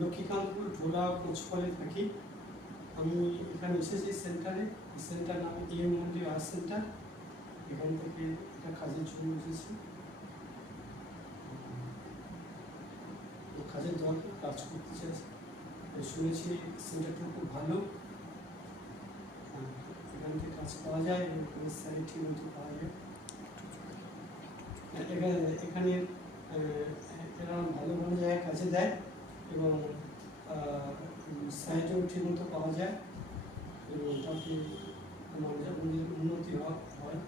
লক্ষ্মীকান্তপুর ঢোলা কোচফলে থাকি। আমি এখানে এসেছি সেন্টারে, সেন্টার নাম এম মন্দির আর্ট সেন্টার। এখান থেকে একটা কাজের জন্য এসেছি, কাজের দরকার, কাজ করতে চাইছি। শুনেছি সেন্টারটা খুব ভালো, এখান থেকে কাজ পাওয়া যায় এবং স্যালারি ঠিক মতো পাওয়া যায়। এখানে এরা ভালো ভালো জায়গায় কাজে দেয় এবং স্যালারিটাও ঠিক মতো পাওয়া যায় এবং তাতে আমাদের উন্নতি হয়।